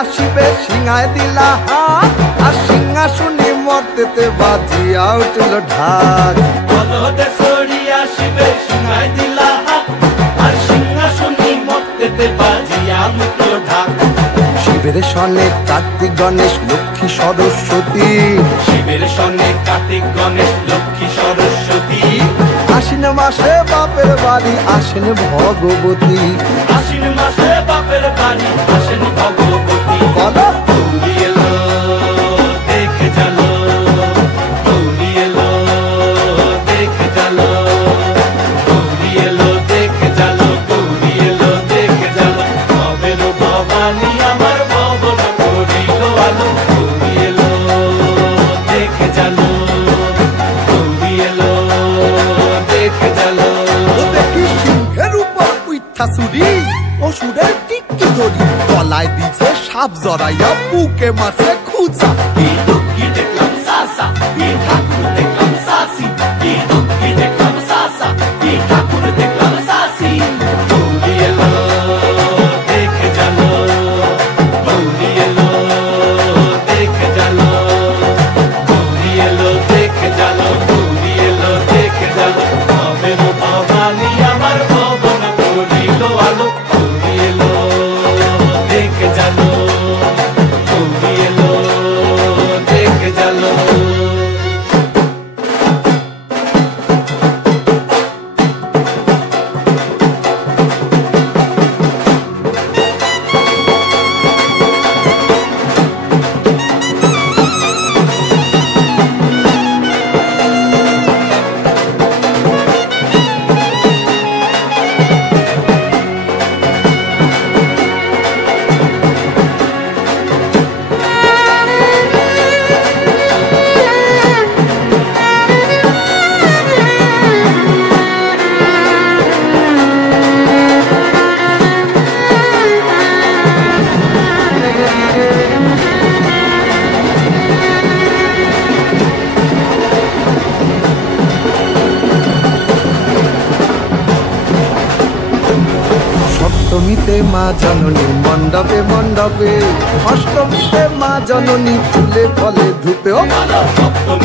আসিবে সিংহায় দিলা হাত, আর সিংহাসনী মর্তেতে বাজিয়া উঠল ঢাক। বলদে সরি আসিবে সিংহায় দিলা হাত, আর সিংহাসনী মর্তেতে বাজিয়া উঠল ঢাক। শিবের সনে কার্তিক গণেশ লক্ষ্মী সরস্বতী, শিবের সনে কার্তিক গণেশ লক্ষ্মী সরস্বতী। আশ্বিন মাসে বাপের বাড়ি আসেন ভগবতী। আশ্বিন মাসে বাপের বাড়ি আসেন ভগবতী। বলো গৌরী এলো দেখে জালো, গৌরী এলো দেখে জালো, গৌরী এলো দেখে জালো, গৌরী এলো দেখে জালো। ভবের ভবানী আমার ভবন করিল আলো, গৌরী এলো দেখে জালো, গৌরী এলো দেখে জালো। ও দেখি সিংহের উপর উইঠা চুরি, অসুরের টিকটি ধরি গলায় দিছে সাপ জড়াইয়া বুকে মারছে খুঁচা। এই দুঃখী দেখলাম সাসা, এই ঠাকুর দেখলাম সাসি, এই দুঃখী দেখলাম সাসা, এই ঠাকুর দেখলাম সাসি। গৌরী এলো দেখে জালো, গৌরী এলো দেখে জালো, গৌরী এলো দেখে জালো, গৌরী এলো দেখে জালো। ভবের ভবানী আমার ভবন করিল আলো, গৌরী এলো দেখে জালো, গৌরী এলো দেখে জালো। সপ্তমীতে মা জননী মণ্ডপে মণ্ডপে, অষ্টমীতে মা জননী ফুলে ফলে ধূপে। ও সপ্তমী